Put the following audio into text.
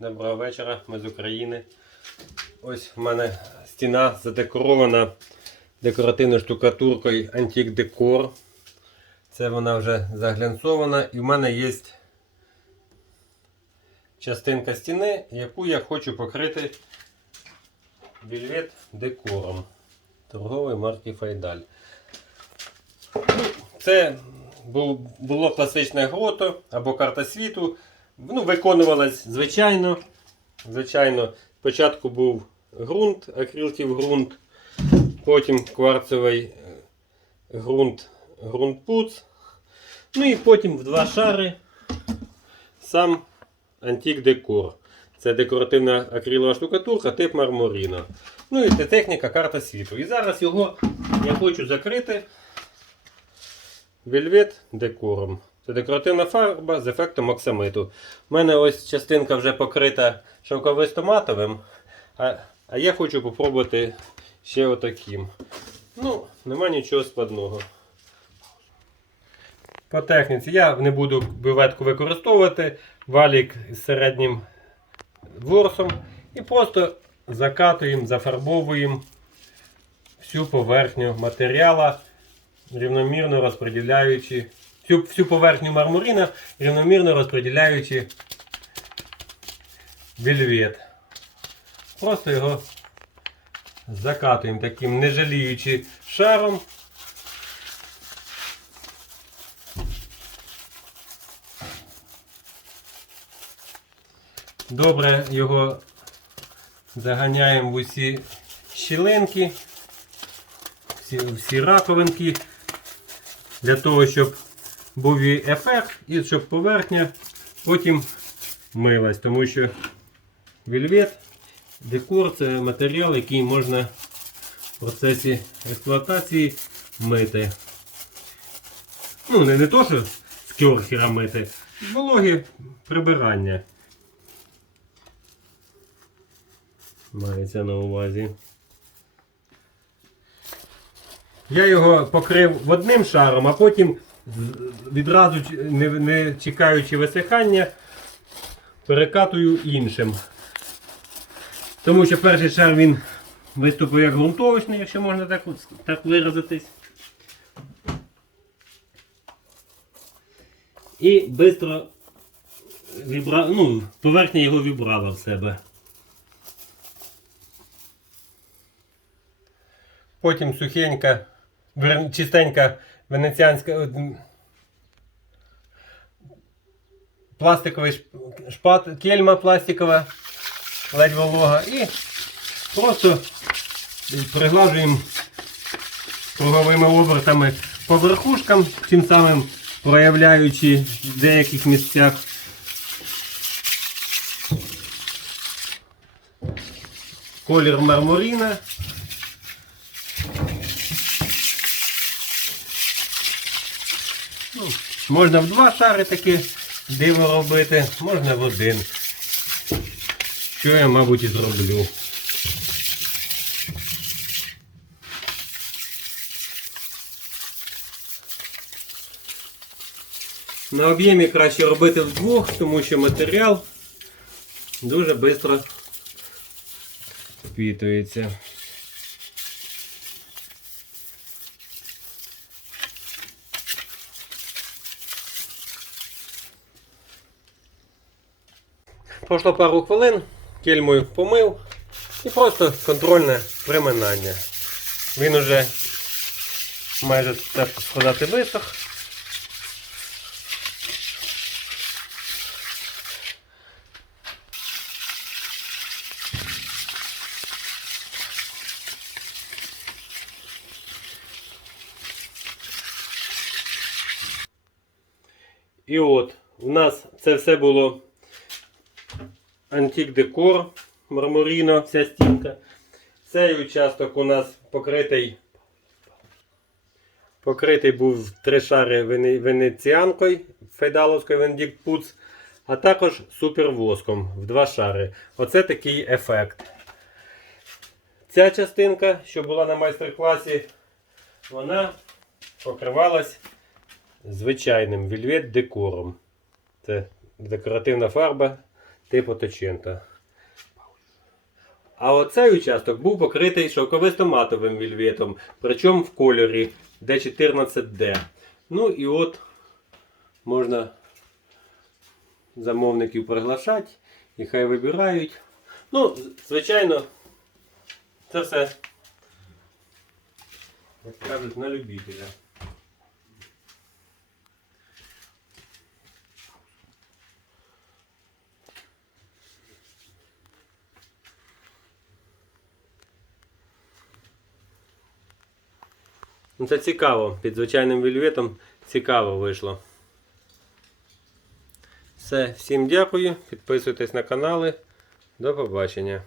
Доброго вечора, ми з України. Ось в мене стіна задекорована декоративною штукатуркою Antique Decor. Це вона вже заглянцована. І в мене є частинка стіни, яку я хочу покрити вільвет декором торгової марки Файдаль. Це було класичне грото або карта світу. Ну, виконувалось звичайно. Звичайно, спочатку був ґрунт, акрилків ґрунт, потім кварцевий е, ґрунт, ґрунт пуц. Ну і потім в два шари сам антик декор. Це декоративна акрилова штукатурка тип мармуріно. Ну і це техніка карта світу. І зараз його я хочу закрити вельвет декором. Це декоративна фарба з ефектом оксамиту. У мене ось частинка вже покрита шовковисто-матовим, а, а я хочу попробувати ще отаким. Ну, нема нічого складного. По техніці я не буду бюветку використовувати, валік з середнім ворсом і просто закатуємо, зафарбовуємо всю поверхню матеріала, рівномірно розподіляючи всю, всю поверхню мармурина, рівномірно розподіляючи вельвет. Просто його закатуємо таким не жаліючи шаром. Добре його заганяємо в усі щілинки, всі, всі раковинки, для того, щоб був ефект і щоб поверхня потім милась. Тому що вельвет, декор це матеріал, який можна в процесі експлуатації мити. Ну, не, не то, що з кьорхера мити, вологі прибирання. Мається на увазі. Я його покрив одним шаром, а потім відразу не, не чекаючи висихання, перекатую іншим. Тому що перший шар він виступив як ґрунтовочний, якщо можна так, так виразитись. І швидко вібра... ну, поверхня його вібрала в себе. Потім сухенька, чистенька венеціанська пластиковий шп- шпат, кельма пластикова, ледь волога. І просто приглажуємо круговими обертами по верхушкам, тим самим проявляючи в деяких місцях колір мармуріна. Можна в два шари таке диво робити, можна в один. Що я, мабуть, і зроблю. На об'ємі краще робити вдвох, тому що матеріал дуже швидко впітується. Пройшло пару хвилин, кельмою помив і просто контрольне приминання. Він уже майже так сказати висох. І от у нас це все було антик декор, мармуріно, вся стінка. Цей участок у нас покритий. Покритий був три шари венеціанкою, фейдаловською Вендік Пуц, а також супервоском в два шари. Оце такий ефект. Ця частинка, що була на майстер-класі, вона покривалась звичайним вільвет декором. Це декоративна фарба типу Точента. А оцей участок був покритий шовковисто-матовим вільветом, причому в кольорі D14D. Ну і от можна замовників приглашати, і хай вибирають. Ну, звичайно, це все, як кажуть, на любителя. Ну, це цікаво. Під звичайним вельветом цікаво вийшло. Все, всім дякую. Підписуйтесь на канали. До побачення.